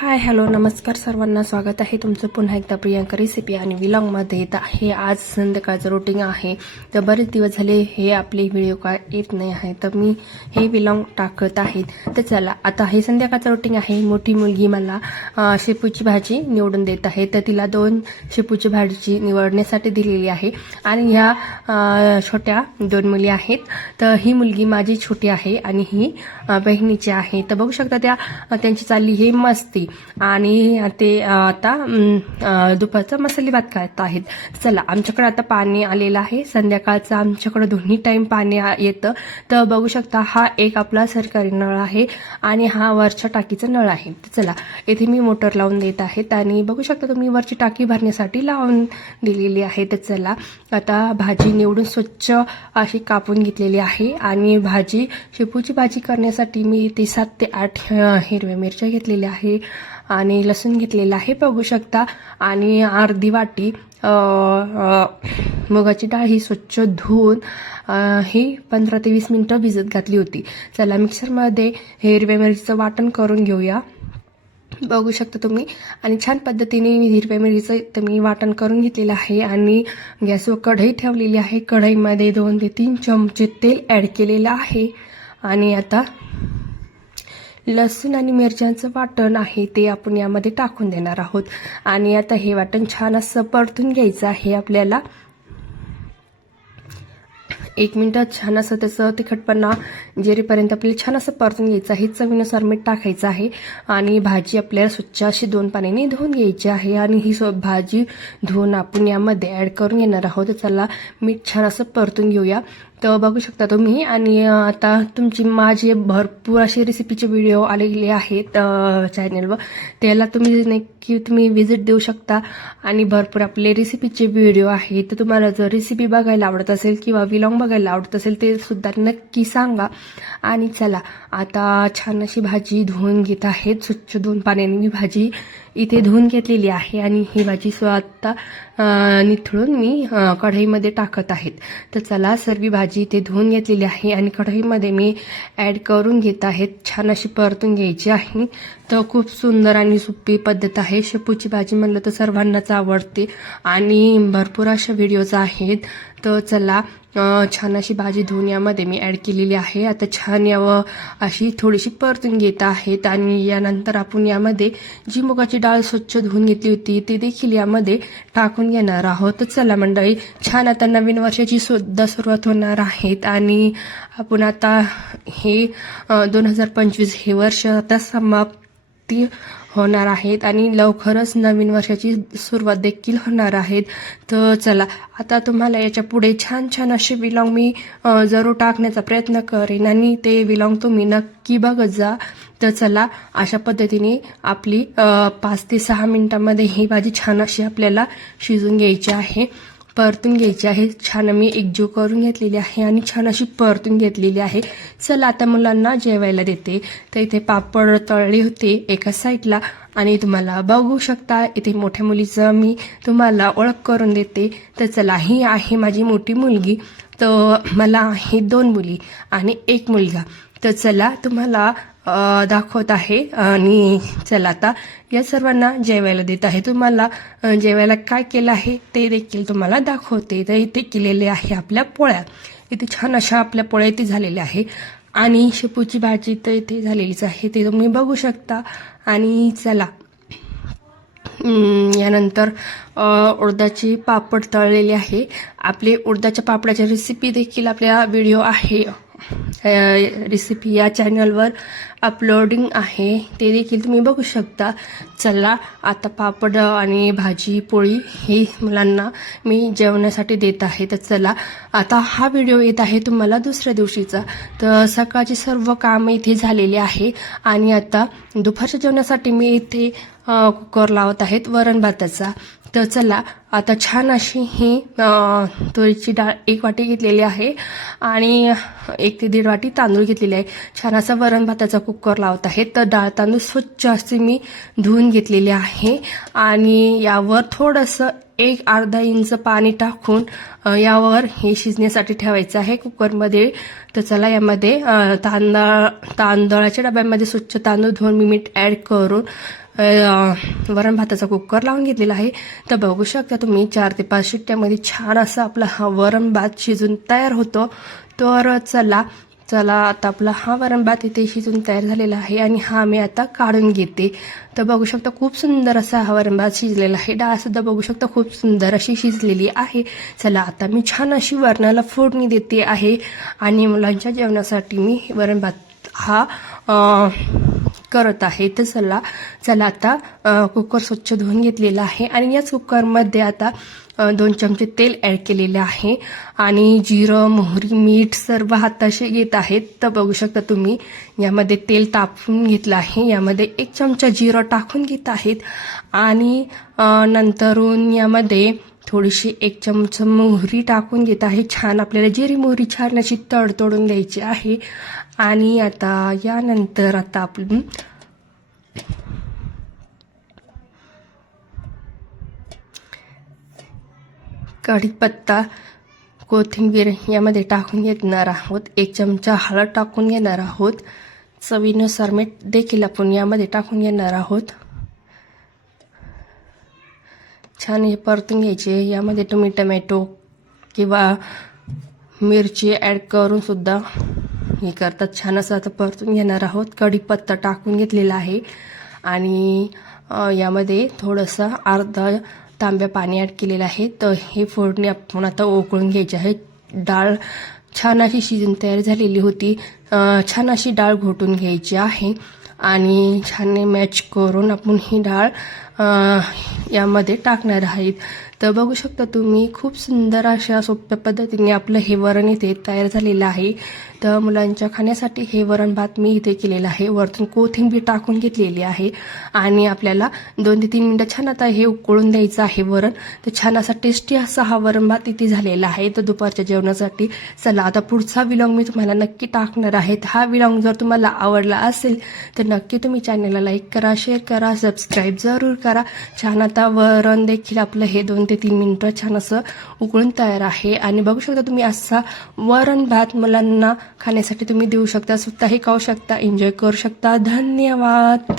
Hi hello नमस्कार सर्वांना, स्वागत आहे तुमचं पुन्हा एकदा प्रियांका रेसिपी आणि व्लॉगमध्ये. तर हे आज संध्याकाळचं रुटीन आहे. तर बरेच दिवस झाले हे आपले व्हिडिओ काय येत नाही आहे, तर मी हे व्लॉग टाकत आहे. तर चला, आता हे संध्याकाळचं रुटीन आहे. मोठी मुलगी मला शेपूची भाजी निवडून देत आहे, तर तिला 2 शेपूची भाजी निवडण्यासाठी दिलेली आहे. आणि ह्या छोट्या 2 मुली आहेत. तर ही मुलगी माझी छोटी आहे आणि ही बहिणीची आहे. तर बघू शकता त्यांची चालली हे मस्ती. आणि ते आता दुपारचा मसाले भात खात आहेत. चला, आमच्याकडे आता पाणी आलेलं आहे. संध्याकाळचं आमच्याकडे दोन्ही टाइम पाणी येतं. तर बघू शकता, हा एक आपला सरकारी नळ आहे आणि हा वरच्या टाकीचा नळ आहे. चला, इथे मी मोटर लावून देत आहेत आणि बघू शकता तुम्ही वरची टाकी भरण्यासाठी लावून दिलेली आहे. तर चला, आता भाजी निवडून स्वच्छ अशी कापून घेतलेली आहे. आणि शेपूची भाजी करण्यासाठी मी इथे 7 ते 8 हिरव्या मिरच्या घेतलेल्या आहे आणि लसूण घेतलेला आहे, बघू शकता. आणि अर्धी वाटी मुगाची डाळ ही स्वच्छ धुवून ही 15 ते 20 मिनिटं भिजत घातली होती. चला, मिक्सरमध्ये हिरव्या मिरचीचं वाटण करून घेऊया. बघू शकता तुम्ही. आणि छान पद्धतीने हिरव्या मिरचीचं मी वाटण करून घेतलेलं आहे आणि गॅसवर कढई ठेवलेली आहे. कढईमध्ये 2 ते 3 चमचे तेल ॲड केलेलं आहे. आणि आता लसूण आणि मिरच्यांचं वाटण आहे ते आपण यामध्ये टाकून देणार आहोत. आणि आता हे वाटण छान असं परतून घ्यायचं आहे आपल्याला. 1 मिनिटात छान असं त्याचं तिखटपणा जिरेपर्यंत आपल्याला छान असं परतून घ्यायचं आहे. चवीनुसार मीठ टाकायचं आहे. आणि भाजी आपल्याला स्वच्छ अशी 2 पाण्याने धुवून घ्यायची आहे. आणि ही भाजी धुवून आपण यामध्ये ॲड करून घेणार आहोत. चला, मीठ छान असं परतून घेऊया. तर बघू शकता तुम्ही. आणि आता माझे भरपूर असे रेसिपीचे व्हिडिओ आलेले आहेत चॅनलवर, त्याला तुम्ही व्हिजिट देऊ शकता. आणि भरपूर आपले रेसिपीचे व्हिडिओ आहेत. तर तुम्हाला जर रेसिपी बघायला आवडत असेल किंवा व्लॉग बघायला आवडत असेल ते सुद्धा नक्की सांगा. आणि चला, आता छान अशी भाजी धुवून घेत आहेत. स्वच्छ 2 पाण्याने मी भाजी इथे धुवून घेतलेली आहे. आणि ही भाजी आता निथळून मी कढईमध्ये टाकत आहेत. तर चला, सर्व भाजी इथे धुवून घेतलेली आहे आणि कढईमध्ये मी ॲड करून घेत आहेत. छान अशी परतून घ्यायची आहे. तर खूप सुंदर आणि सोपी पद्धत आहे. शेपूची भाजी म्हणलं तर सर्वांनाच आवडते आणि भरपूर अशा व्हिडिओज आहेत. तर चला, छान अशी भाजी धुवून यामध्ये मी ॲड केलेली आहे. आता छान यावं अशी थोडीशी परतून घेत आहेत. आणि यानंतर आपण यामध्ये जी मुगाची डाळ स्वच्छ धुवून घेतली होती ती देखील यामध्ये टाकून घेणार आहोत. तर चला मंडळी, छान आता नवीन वर्षाची सुद्धा सुरुवात होणार आहेत. आणि आपण आता हे 2025 हे वर्ष आता समाप्ती होणार आहेत आणि लवकरच नवीन वर्षाची सुरुवात देखील होणार आहेत. तर चला, आता तुम्हाला याच्या पुढे छान छान असे व्लॉग मी जरूर टाकण्याचा प्रयत्न करेन आणि ते व्लॉग तुम्ही नक्की बघत जा. तर चला, अशा पद्धतीने आपली 5 ते 6 मिनिटांमध्ये ही भाजी छान अशी आपल्याला शिजून घ्यायची आहे, परतून घ्यायची आहे. छान मी एकजीव करून घेतलेली आहे आणि छान अशी परतून घेतलेली आहे. चला, आता मुलांना जेवायला देते. तर इथे पापड तळले होते एका साईडला आणि तुम्हाला बघू शकता इथे मोठ्या मुलीचं मी तुम्हाला ओळख करून देते. तर चला, ही आहे माझी मोठी मुलगी. तर मला आहे 2 मुली आणि 1 मुलगा. तर चला, तुम्हाला दाखवत आहे. आणि चला, आता या सर्वांना जेवायला देत आहे. तुम्हाला जेवायला काय केलं आहे ते देखील तुम्हाला दाखवते. तर इथे केलेले आहे आपल्या पोळ्या. इथे छान अशा आपल्या पोळ्या इथे झालेल्या आहे. आणि शेपूची भाजी तर इथे झालेलीच आहे, ते तुम्ही बघू शकता. आणि चला, यानंतर उडदाची पापड तळलेले आहे. आपले उडदाच्या पापडाच्या रेसिपी देखील आपल्या व्हिडिओ आहे, रेसिपी या चॅनलवर अपलोडिंग आहे, ते देखील तुम्ही बघू शकता. चला, आता पापड आणि भाजी पोळी ही मुलांना मी जेवणासाठी देत आहे. तर चला, आता हा व्हिडिओ येत आहे तुम्हाला दुसऱ्या दिवशीचा. तर सकाळची सर्व कामं इथे झालेली आहे. आणि आता दुपारच्या जेवणासाठी मी इथे कुकर लावत आहेत वरण भाताचा. तर चला, आता छान अशी ही तुरीची डाळ 1 वाटी घेतलेली आहे आणि 1 ते 1.5 वाटी तांदूळ घेतलेले आहे. छान असा वरण भाताचा कुकर लावत आहे. तर डाळ तांदूळ स्वच्छ असे मी धुवून घेतलेले आहे. आणि यावर थोडंसं 1-अर्धा इंच पाणी टाकून यावर हे शिजण्यासाठी ठेवायचं आहे कुकरमध्ये. तर चला, यामध्ये तांदळाच्या डब्यामध्ये स्वच्छ तांदूळ धुवून मी मीठ ॲड करून वरण भाताचा कुकर लावून घेतलेला आहे. तर बघू शकता तुम्ही 4 ते 5 शिट्ट्यामध्ये छान असा आपला हा वरण भात शिजून तयार होतो. तर चला आता आपला हा वरण भात इथे शिजून तयार झालेला आहे आणि हा मी आता काढून घेते. तर बघू शकता खूप सुंदर असा हा वरण भात शिजलेला आहे. डाळ सुद्धा बघू शकता खूप सुंदर अशी शिजलेली आहे. चला आता मी छान अशी वरणाला फोडणी देते आहे आणि मुलांच्या जेवणासाठी मी वरण भात हा करत आहे. तर चला आता कुकर स्वच्छ धुवून घेतलेला आहे आणि याच कुकरमध्ये आता 2 चमचे तेल ॲड केलेले आहे आणि जिरं, मोहरी, मीठ सर्व हाताशी घेत आहेत. तर बघू शकता तुम्ही यामध्ये तेल तापवून घेतलं आहे. यामध्ये 1 चमचा जिरं टाकून घेत आहेत आणि नंतरून यामध्ये थोडीशी 1 चमचा मोहरी टाकून घेत आहे. छान आपल्याला जिरी मोहरी छान अशी तडतडून द्यायची आहे आणि आता यानंतर आता आपण कढीपत्ता, कोथिंबीर यामध्ये टाकून घेणार आहोत. 1 चमचा हळद टाकून घेणार आहोत. चवीनुसार मीठ देखील आपण यामध्ये टाकून घेणार आहोत. छान हे परतून घ्यायचे. यामध्ये तुम्ही टमॅटो किंवा मिरची ॲड करून सुद्धा हे करतात. छान असं आता परतून घेणार आहोत. कढीपत्ता टाकून घेतलेला आहे आणि यामध्ये थोडंसं अर्धा तांब्या पाणी ॲड केलेलं आहे. तर हे फोडणी आपण आता उकळून घ्यायची आहे. डाळ छान अशी शिजून तयार झालेली होती. छान अशी डाळ घोटून घ्यायची आहे आणि छान मॅच करून आपण ही डाळ यामध्ये टाकणार आहेत. तर बघू शकता तुम्ही खूप सुंदर अशा सोप्या पद्धतीने आपलं हे वरण इथे तयार झालेलं आहे. तर मुलांच्या खाण्यासाठी हे वरण भात मी इथे केलेलं आहे. वरतून कोथिंबीर टाकून घेतलेली आहे आणि आपल्याला 2 ते 3 मिनिटं छान आता हे उकळून द्यायचं आहे वरण. तर छान असा टेस्टी असा हा वरण भात इथे झालेला आहे. तर दुपारच्या जेवणासाठी चला आता पुढचा व्लॉग मी तुम्हाला नक्की टाकणार आहे. हा व्लॉग जर तुम्हाला आवडला असेल तर नक्की तुम्ही चॅनलला लाईक करा, शेअर करा, सबस्क्राईब जरूर करा. छान आता वरण देखील आपलं हे 2 ते 3 मिनिटं छान असं उकळून तयार आहे आणि बघू शकता तुम्ही असा वरण भात मुलांना खाण्यासाठी तुम्ही देऊ शकता, स्वतःही खाऊ शकता, एन्जॉय करू शकता. धन्यवाद.